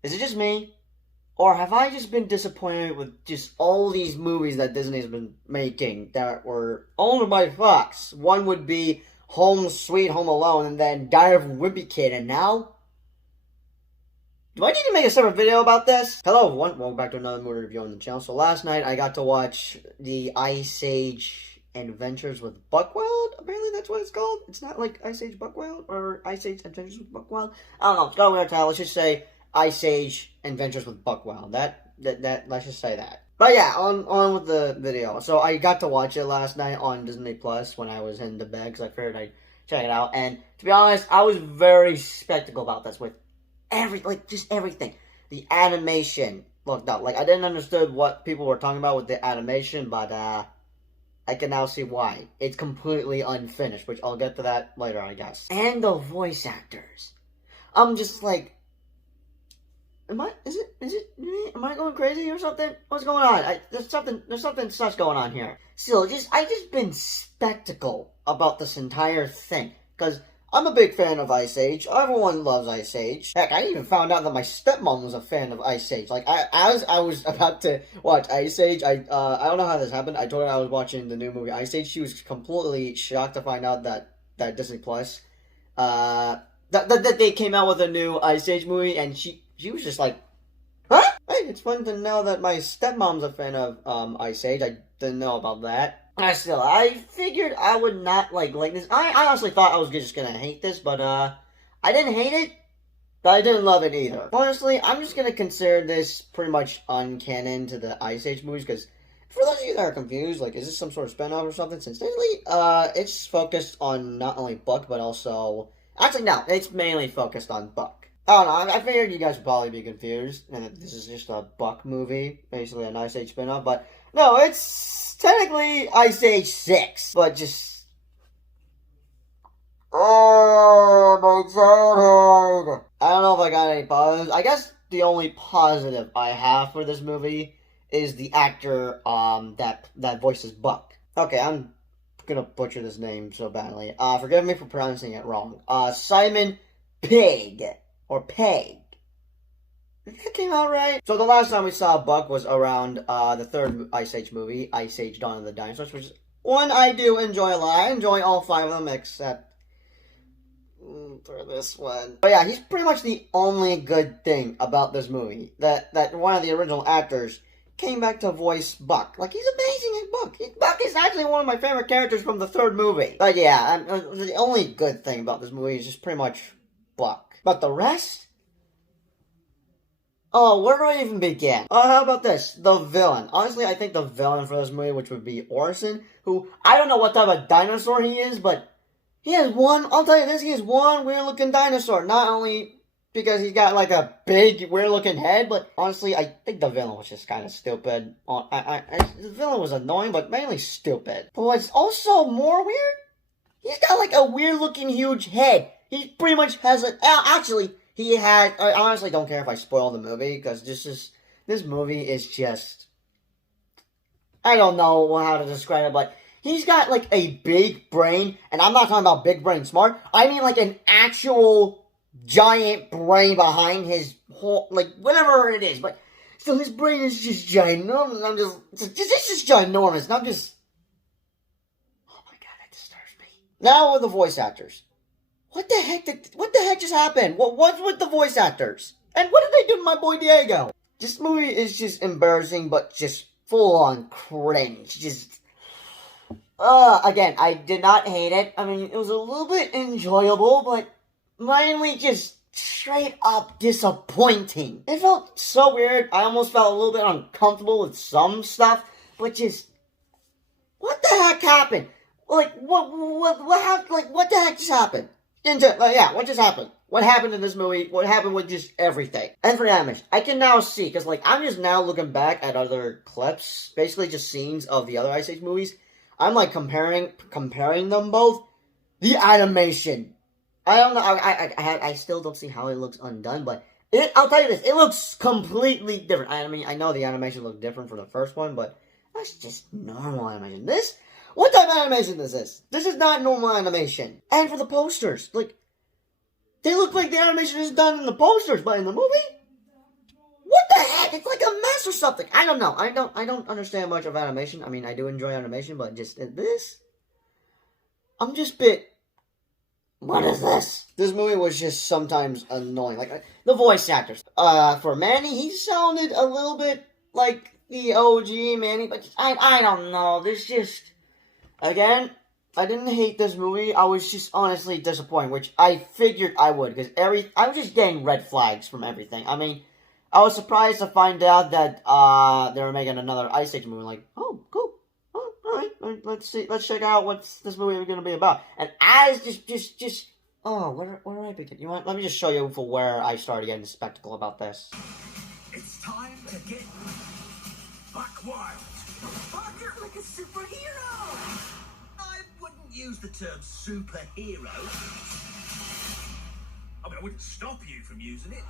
Is it just me? Or have I just been disappointed with just all these movies that Disney's been making that were owned by Fox? One would be Home Sweet Home Alone, and then Diary of a Wimpy Kid, and now? Do I need to make a separate video about this? Hello everyone, welcome back to another movie review on the channel. So last night I got to watch the Ice Age Adventures with Buckwild. Apparently that's what it's called. It's not like Ice Age Buckwild or Ice Age Adventures with Buckwild. I don't know, it's got a weird title. Let's just say Ice Age Adventures with Buckwild. That let's just say that. But yeah, on with the video. So I got to watch it last night on Disney Plus when I was in the bed because I figured I'd check it out. And to be honest, I was very skeptical about this with just everything. The animation looked up. Like, I didn't understand what people were talking about with the animation, but I can now see why. It's completely unfinished, which I'll get to that later, I guess. And the voice actors. I'm just like, am I going crazy or something? What's going on? There's something sus going on here. Still, I just been skeptical about this entire thing, because I'm a big fan of Ice Age. Everyone loves Ice Age. Heck, I even found out that my stepmom was a fan of Ice Age. Like, as I was about to watch Ice Age, I don't know how this happened. I told her I was watching the new movie Ice Age. She was completely shocked to find out that Disney Plus, that they came out with a new Ice Age movie, and she was just like, huh? Hey, it's fun to know that my stepmom's a fan of Ice Age. I didn't know about that. I figured I would not like this. I honestly thought I was just gonna hate this, but I didn't hate it, but I didn't love it either. Honestly, I'm just gonna consider this pretty much uncanon to the Ice Age movies, because for those of you that are confused, like, is this some sort of spinoff or something? Since lately, it's focused on not only Buck, but also, actually no, it's mainly focused on Buck. I don't know, I figured you guys would probably be confused, and that this is just a Buck movie, basically an Ice Age spinoff, but no, it's technically Ice Age 6, but just, oh, my childhood. I don't know if I got any positives. I guess the only positive I have for this movie is the actor, that voices Buck. Okay, I'm gonna butcher this name so badly. Forgive me for pronouncing it wrong. Simon Pegg, or Pegg. That came out right. So the last time we saw Buck was around the third Ice Age movie, Ice Age Dawn of the Dinosaurs, which is one I do enjoy a lot. I enjoy all 5 of them except for this one. But yeah, he's pretty much the only good thing about this movie. That one of the original actors came back to voice Buck. Like, he's amazing at Buck. Buck is actually one of my favorite characters from the third movie. But yeah, the only good thing about this movie is just pretty much Buck. But the rest? Oh, where do I even begin? How about this? The villain. Honestly, I think the villain for this movie, which would be Orson, who, I don't know what type of dinosaur he is, but he has I'll tell you this, he has one weird-looking dinosaur. Not only because he's got, like, a big, weird-looking head, but honestly, I think the villain was just kind of stupid. The villain was annoying, but mainly stupid. But what's also more weird, he's got, like, a weird-looking huge head. He pretty much has actually, I honestly don't care if I spoil the movie, because this movie is just, I don't know how to describe it, but he's got, like, a big brain, and I'm not talking about big brain smart, I mean, like, an actual giant brain behind his whole, like, whatever it is, but still, his brain is just ginormous, it's just ginormous, and I'm just, oh my god, that disturbs me. Now with the voice actors. What the heck just happened? What's with the voice actors? And what did they do to my boy Diego? This movie is just embarrassing, but just full-on cringe. Just, again, I did not hate it. I mean, it was a little bit enjoyable, but mainly just straight up disappointing. It felt so weird. I almost felt a little bit uncomfortable with some stuff, but just, what the heck happened? Like, what happened? Like, what the heck just happened? What just happened? What happened in this movie? What happened with just everything? And for damage, I can now see, because, like, I'm just now looking back at other clips, basically just scenes of the other Ice Age movies. I'm, like, comparing them both. The animation. I don't know, I still don't see how it looks undone, but I'll tell you this, it looks completely different. I mean, I know the animation looked different for the first one, but that's just normal animation. What type of animation is this? This is not normal animation. And for the posters, like, they look like the animation is done in the posters, but in the movie, like it's like a mess or something. I don't know. I don't understand much of animation. I mean, I do enjoy animation, but just this, I'm just a bit. What is this? This movie was just sometimes annoying. Like the voice actors. For Manny, he sounded a little bit like the OG Manny, but I don't know. There's just again. I didn't hate this movie. I was just honestly disappointed, which I figured I would, because I was just getting red flags from everything. I mean, I was surprised to find out that they were making another Ice Age movie. Like, oh, cool. Oh, all right. Let's see. Let's check out what's this movie going to be about. And as oh, where do I begin? You want? Let me just show you for where I started getting the spectacle about this. It's time to get back wild. You're like a superhero. I wouldn't use the term superhero. I mean, I wouldn't stop you from using it.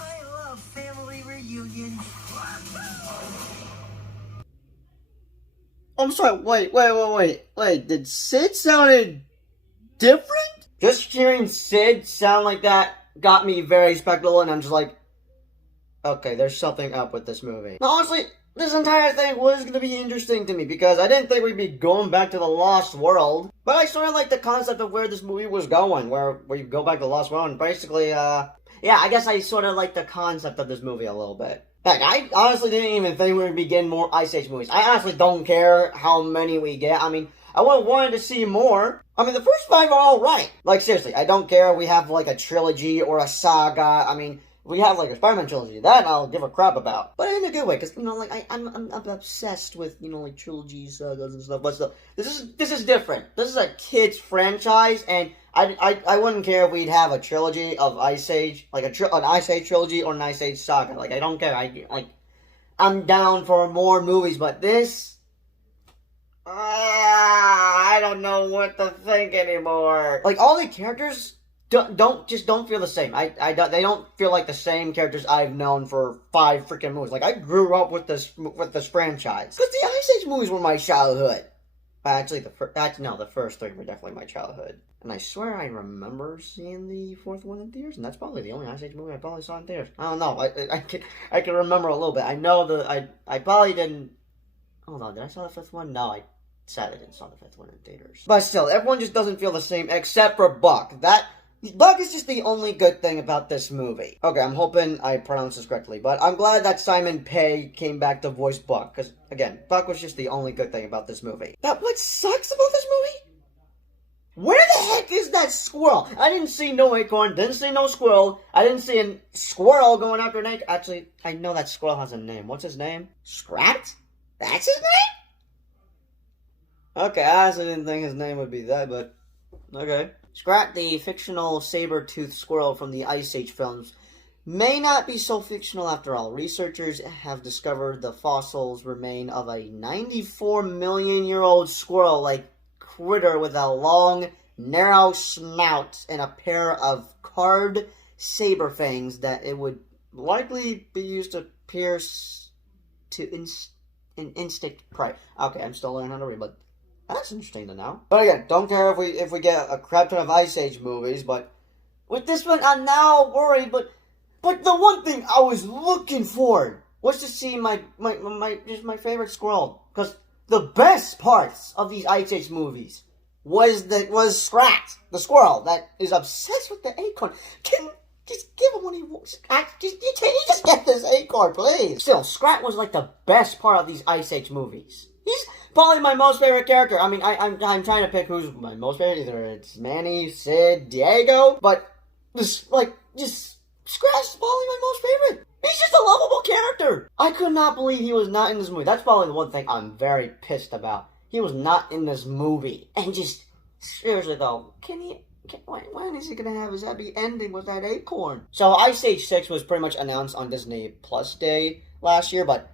I love family reunions. I'm sorry, wait, did Sid sounded different? Just hearing Sid sound like that got me very spectacle, and I'm just like, okay, there's something up with this movie. Now, honestly, this entire thing was going to be interesting to me, because I didn't think we'd be going back to the Lost World, but I sort of like the concept of where this movie was going, where you go back to the Lost World, and basically, yeah, I guess I sort of like the concept of this movie a little bit. Heck, I honestly didn't even think we would be getting more Ice Age movies. I honestly don't care how many we get. I mean, I would have wanted to see more. I mean, the first 5 are alright. Like, seriously, I don't care if we have, like, a trilogy or a saga. I mean, we have, like, a Spider-Man trilogy. That I'll give a crap about. But in a good way, because, you know, like, I'm obsessed with, you know, like, trilogies, sagas, and stuff. But still, this is different. This is a kid's franchise, and I wouldn't care if we'd have a trilogy of Ice Age, like an Ice Age trilogy or an Ice Age saga. Like, I don't care. I'm down for more movies, but this, I don't know what to think anymore. Like, all the characters don't feel the same. They don't feel like the same characters I've known for 5 freaking movies. Like, I grew up with this franchise because the Ice Age movies were my childhood. Actually, the first 3 were definitely my childhood. And I swear I remember seeing the 4th one in theaters, and that's probably the only Ice Age movie I probably saw in theaters. I don't know. I can remember a little bit. I know I probably didn't. Hold on, did I saw the 5th one? No, I sadly didn't saw the 5th one in theaters. But still, everyone just doesn't feel the same except for Buck. Buck is just the only good thing about this movie. Okay, I'm hoping I pronounced this correctly, but I'm glad that Simon Pegg came back to voice Buck, because, again, Buck was just the only good thing about this movie. What sucks about this movie? Where the heck is that squirrel? I didn't see no acorn, didn't see no squirrel, I didn't see a squirrel going after an acorn. Actually, I know that squirrel has a name. What's his name? Scrat? That's his name? Okay, I honestly didn't think his name would be that, but okay. Scrat, the fictional saber-toothed squirrel from the Ice Age films, may not be so fictional after all. Researchers have discovered the fossils remain of a 94-million-year-old squirrel-like critter with a long, narrow snout and a pair of carved saber fangs that it would likely be used to pierce to instinct prey. Okay, I'm still learning how to read, but that's interesting to know. But again, don't care if we get a crap ton of Ice Age movies, but with this one, I'm now worried. But the one thing I was looking for was to see my favorite squirrel, because the best parts of these Ice Age movies was Scrat, the squirrel that is obsessed with the acorn. Can just give him what he wants. Can you just get this acorn, please? Still, Scrat was like the best part of these Ice Age movies. He's probably my most favorite character. I mean, I'm trying to pick who's my most favorite. Either it's Manny, Sid, Diego, but just Scrat's probably my most favorite. He's just a lovable character. I could not believe he was not in this movie. That's probably the one thing I'm very pissed about. He was not in this movie. And just, seriously though, when is he going to have his happy ending with that acorn? So Ice Age 6 was pretty much announced on Disney Plus Day last year, but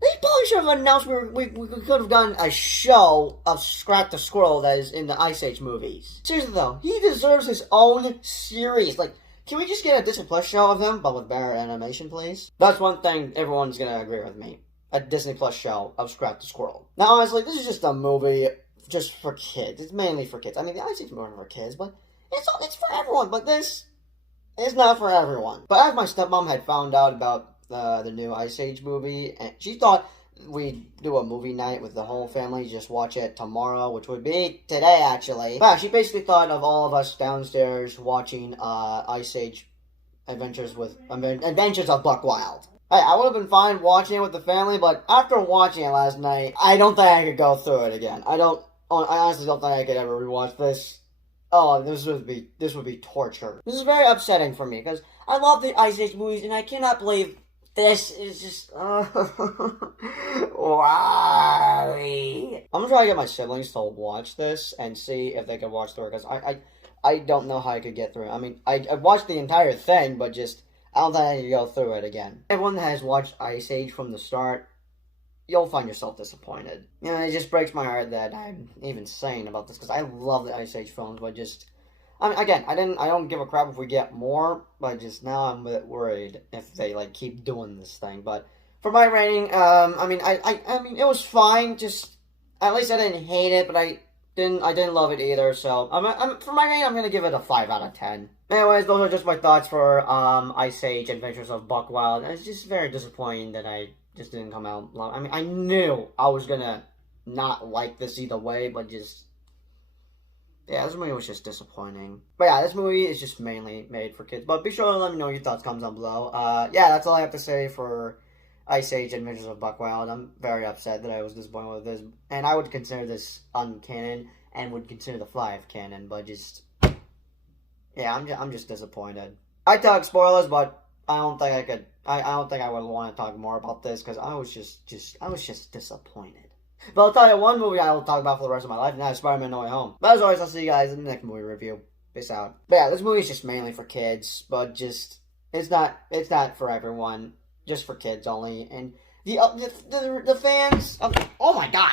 they probably should have announced we could have done a show of Scrat the Squirrel that is in the Ice Age movies. Seriously though, he deserves his own series. Like, can we just get a Disney Plus show of him, but with better animation, please? That's one thing everyone's gonna agree with me. A Disney Plus show of Scrat the Squirrel. Now, honestly, this is just a movie just for kids. It's mainly for kids. I mean, the Ice Age movie for kids, but it's for everyone, but this is not for everyone. But as my stepmom had found out about the new Ice Age movie, and she thought we'd do a movie night with the whole family, just watch it tomorrow, which would be today, actually. But she basically thought of all of us downstairs watching Ice Age Adventures of Buck Wild. I would have been fine watching it with the family, but after watching it last night, I don't think I could go through it again. I honestly don't think I could ever rewatch this. Oh, this would be torture. This is very upsetting for me because I love the Ice Age movies, and I cannot believe this is just why. I'm gonna try to get my siblings to watch this and see if they can watch through it because I don't know how I could get through it. I mean, I watched the entire thing, but just I don't think I can go through it again. Everyone that has watched Ice Age from the start, you'll find yourself disappointed. You know, it just breaks my heart that I'm even saying about this because I love the Ice Age films, but just, I mean, again, I don't give a crap if we get more, but just now I'm a bit worried if they like keep doing this thing. But for my rating, I mean, I mean, it was fine. Just at least I didn't hate it, but I didn't love it either. So for my rating, I'm gonna give it a 5 out of 10. Anyways, those are just my thoughts for Ice Age Adventures of Buck Wild. And it's just very disappointing that I just didn't come out. I mean, I knew I was gonna not like this either way, but just yeah, this movie was just disappointing. But yeah, this movie is just mainly made for kids. But be sure to let me know your thoughts, comments down below. Yeah, that's all I have to say for Ice Age Adventures of Buck Wild. I'm very upset that I was disappointed with this, and I would consider this uncanon and would consider the Fly of canon, but just yeah, I'm just disappointed. I talk spoilers, but I don't think I could. I don't think I would want to talk more about this because I was just disappointed. But I'll tell you one movie I will talk about for the rest of my life, and that is Spider-Man No Way Home. But as always, I'll see you guys in the next movie review. Peace out. But yeah, this movie is just mainly for kids, but just it's not for everyone, just for kids only. And the fans. Oh my god.